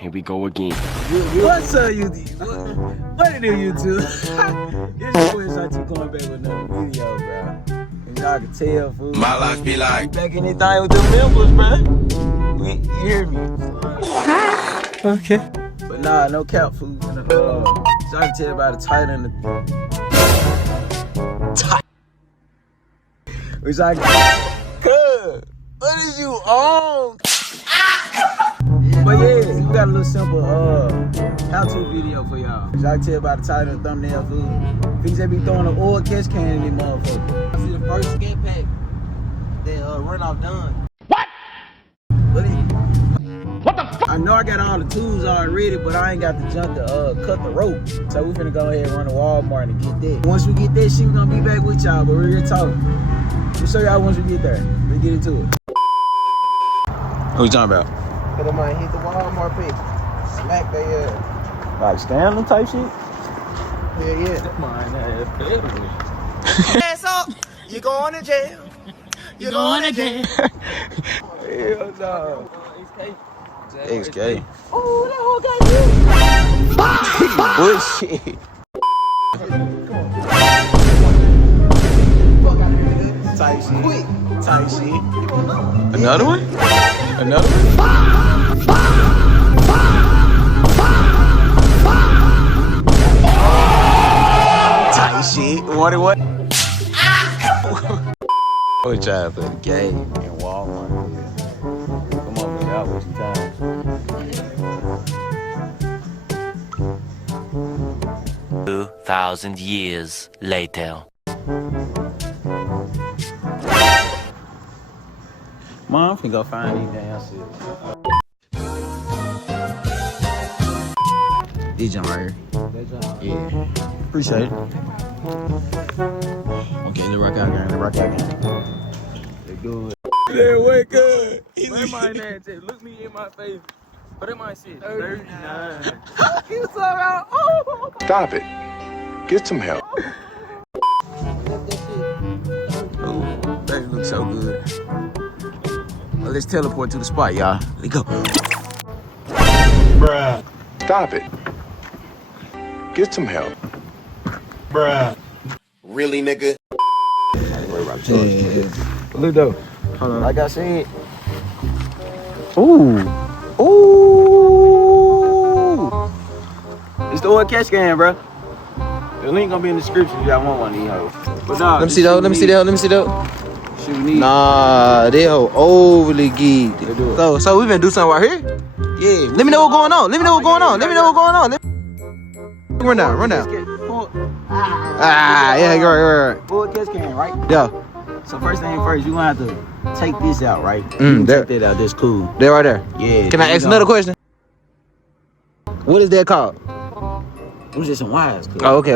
Here we go again. What's up, YouTube? What it do, YouTube? It's your boy srtquon back with another video, bro. And y'all can tell, fool. My life be like. We back anything with them members, bro. You hear me? Okay. But nah, no cap, fool. Y'all can tell by the title and the which I could. What is you on? But yeah, we got a little simple how-to video for y'all. Y'all can tell by the title and thumbnail, fool. Things that be throwing an oil catch can in these motherfuckers. I see the first ScatPack that run off done. What? What the fuck? I know I got all the tools already, but I ain't got the junk to cut the rope. So we finna go ahead and run to Walmart and get that. Once we get that shit, we gonna be back with y'all, but we're here talking. We'll show y'all once we get there. Let's get into it. What you talking about? Cause I might hit the Walmart pick. Smack they Like stand type shit? Yeah. Ass up, you going to jail. You going to jail. Hell no. XK. Oh, that whole guy Bullshit. Type shit. quick. Type shit. You don't know. Another one? Another one? Type shit. What? We trying to play the game in Walmart. Come on, man. Y'all wasting time. $2,000 years later. Mom, I'm finna go find these damn shit. This jump right here. Yeah. Appreciate it. Okay, let's rock out again. Let's do it. Hey, wake up. Where my name? Look me in my face. What am I saying? 39. You talking about? Oh. Stop it. Get some help. Oh, baby looks so good. Well, let's teleport to the spot, y'all. Let's go. Bruh. Stop it. Get some help. Bruh. Really, nigga? Yeah. Look though. Hold on. Like I said. Ooh. It's the oil catch can, bro. The link gonna be in the description if y'all want one of these hoes. But nah, Let me see though. Shit we need. Nah, they hoe overly geeked. So we finna do something right here? Yeah. Let me know what's going on. Run down. Yeah, you're right. Oil catch can, right? Yeah, So first thing first, you gonna have to take this out, right? there. Take that out. That's cool. they're right there. Yeah. Can I ask another question? What is that called? It was just some wires. Cool. Oh, okay.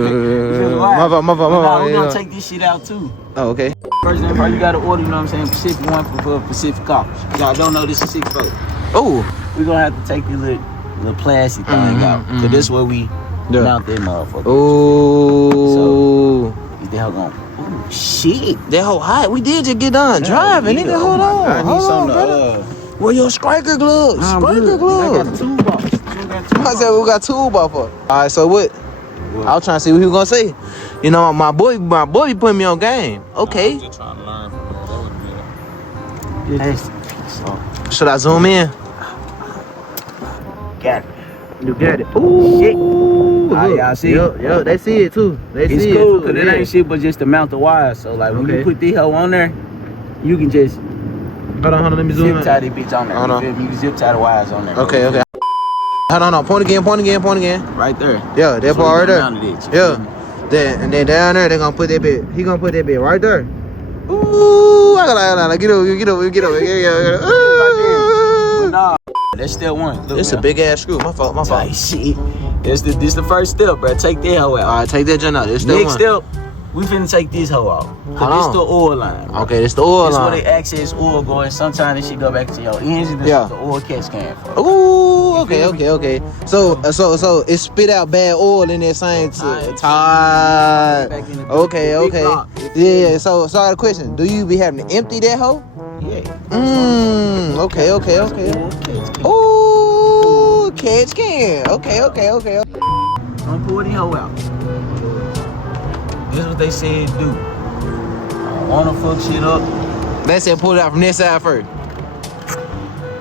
My fault. Nah, we're Yeah. gonna take this shit out too. Oh, okay. First thing first, you gotta order, you know what I'm saying, Pacific one for Pacific car. Y'all don't know this is 6-4. Oh, We're gonna have to take the little plastic thing out. Cause this where we mount that motherfucker. oh. Is that how going? Oh shit. That whole hot. We did just get done driving, nigga. Hold on. I need some to Where your striker gloves? I got a toolbox. I said we got toolbox for. All right, so what? I was trying to see what he was gonna say. You know, my boy be putting me on game. Okay. I'm just trying to learn from her. That would be Should I zoom in? Got it. You got it. Ooh. Shit. Y'all see? Yo, they see it too. It's cool, cause it ain't shit but just to mount the wire. So like when you put this hoe on there, you can just Hold on, let me zoom zip in. tie this bitch on there. Hold on. You feel me? You can zip tie the wires on there. Okay. Hold on, point again. Right there. Yeah, that So part right you there. mounted it, you Yeah. feel me? And then down there, they gonna put that bit. He gonna put that bit right there. Ooh, I gotta get over. But nah, that's still one. Look, It's a big ass screw. My fault. Tight shit. This the first step, bro. Take that hoe out. All right, take that joint out. This still Next one. step, we finna take this hoe out. Cause this the oil line. Bro. Okay, this the oil This line. where they access oil going. Sometimes this shit go back to your engine. This is the oil catch can for. Ooh, okay. So it spit out bad oil in that same time. Okay. Yeah. So I got a question. Do you be having to empty that hoe? Yeah. Okay. Ooh, catch can. Okay. Don't pull the hoe out. This is what they said do. I wanna fuck shit up. They said pull it out from this side first.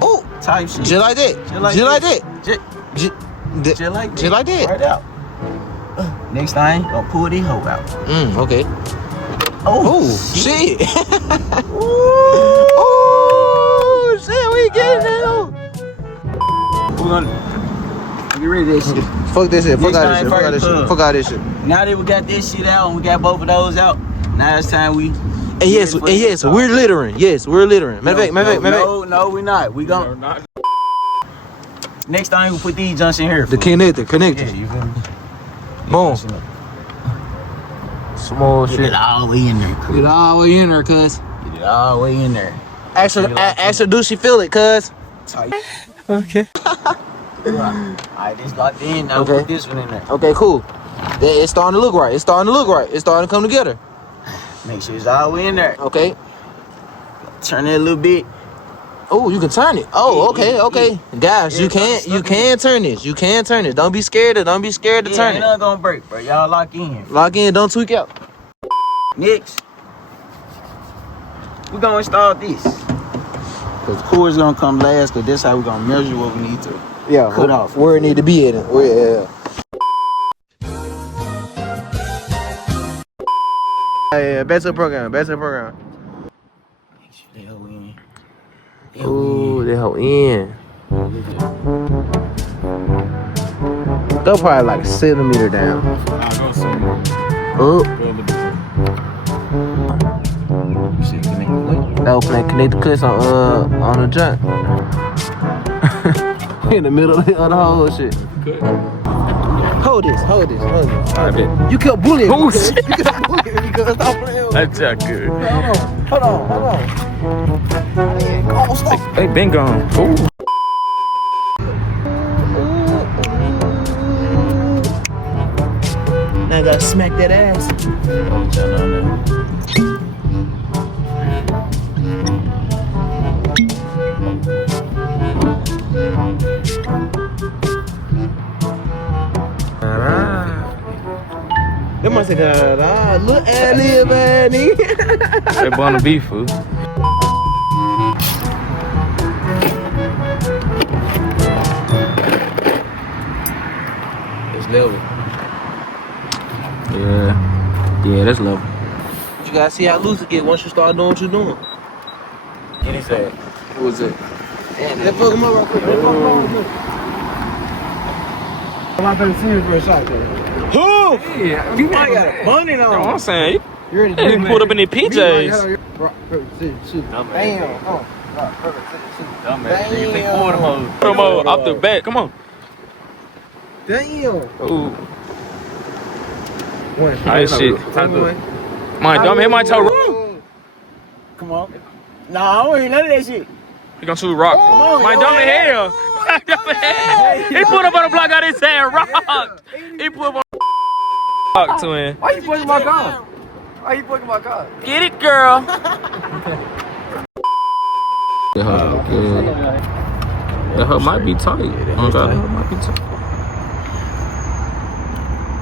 Oh, Type shit. just like that. Just like that. Just like that. Right out. Next thing, gonna pull the hoe out. Okay. Oh, shit. Ooh. Oh, shit, we getting that hoe. We're gonna get rid of this shit. Fuck this shit. Fuck Next out time, this shit. first Fuck out this shit. Now that we got this shit out and we got both of those out, now it's time we. And yes, we're littering. Yes, we're littering. Matter of fact. No, we're not. We gon' Next time we put these junks in here. The connector. Yeah, you feel me? Boom. Small Get shit. it all the way in there, Get it all the way in there, cuz. Get it all the way in there. Ask her, do she feel it, cuz? Tight. Okay. Alright, this locked in. Now Okay. put this one in there. Okay, cool. It's starting to look right. It's starting to come together. Make sure it's all the way in there. Okay. Turn it a little bit. Oh, you can turn it. Oh, Yeah, okay. Guys, you can turn this. You can turn it. Don't be scared to turn Ain't it. nothing gonna break, bro. Y'all lock in. Lock in, don't tweak out. Next, we're gonna install this. Cause the cord's gonna come last, cause that's how we're gonna measure what we need to cut off. Where it need to be at it. Yeah, back to the program. Make sure they hold in. Ooh, they hold in. They'll probably like a centimeter down. Oh. That was playing connect the cuts on the junk. In the middle of the whole shit. Hold this. Alright, bet. You kept bullying. Oh, me, cuz. shit. You kept bullying me, cuz. Stop playing with me. That's not good. Hold on. Come on, stop. Hey, been gone. Ooh. Now I gotta smack that ass. They must say da-da-da. Look at it, man. They born to be food. It's level. Yeah, that's level. You gotta see how loose it get once you start doing what you're doing. Get his ass. What was it? Let's fuck him up real quick. I'm not gonna see you for a shot, though. Who? Yeah, you might got a bunny on. You know what I'm saying? You ready You pulled up in their PJs. Damn. Put them all off the back. Come on. Damn. Ooh. Alright, shit. My dumb hit my toe. Come on. Nah, I don't hear none of that shit. He gonna shoot a rock. on, My yo, dumb hey. hell. My dumb hell. He put up on the block out his hand. Rock. He put up on the rock to him. Why you fucking my car? Why you fucking my car? Get it, girl. That hoe might be tight. Oh God, that hoe might be tight.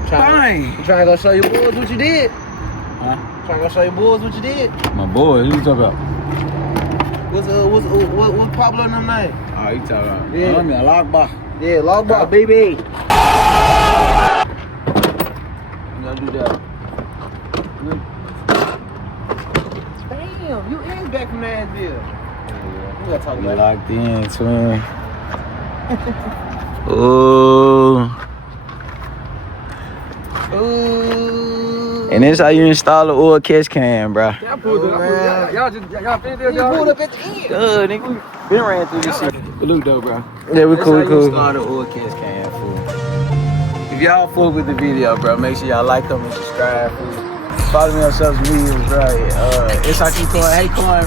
Fine. You trying to go show your boys what you did? Huh? Trying to go show your boys what you did? My boy, who you talking about? What's Pablo and them name? Oh, you talking about? Yeah. I'm in a lockbox. Yeah, logbox. Baby. You gotta do that. Damn, you is back from Nashville. We gotta talk We about locked in, twin. Oh. it. Ooh. And this how you install the oil catch can, bro. Y'all pulled up at the end. Good, nigga. We been ran through this shit. It look dope, bro. Yeah, we That's cool, how you cool. install the oil catch can, fool. If y'all fuck with the video, bro, make sure y'all like, comment, subscribe, fool. Follow me on social media, bro. SrtQon, HeyQuon.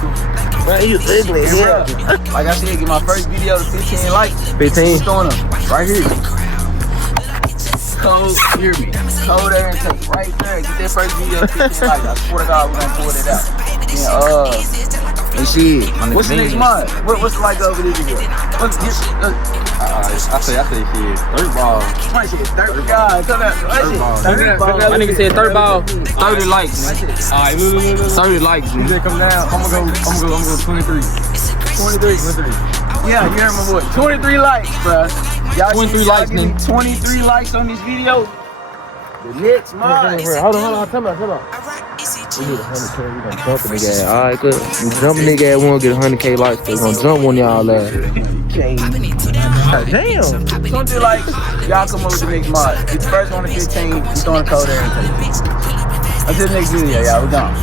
Man, you ugly, Yeah. Like I said, get my first video to 15 likes. 15. Throwing them right here. Code, hear me. Code there and take right there. Get that first video to 15 likes. I swear to God, we're gonna pull it out. And And shit. What's the next mod? What's the like over this video? I say shit. Third ball. Somebody said third. God, tell that. Third ball. My nigga said third ball, 30 likes. Alright, look. 30 likes, You just come down. I'm gonna go 23. 23. Yeah, you heard my boy. 23 likes, bruh. Y'all 23 see, likes, give me nigga. 23 likes on this video. The next mod. Hold on, come on. We need 100K, we gonna jump a nigga ass. Alright, good. We jump a nigga ass, we won't get 100K likes, we gonna jump one y'all ass. Damn. 20 likes, y'all come over with the next mod. It's the first one to 15, we throwing a code there and take it. Until the next video, y'all, we gone.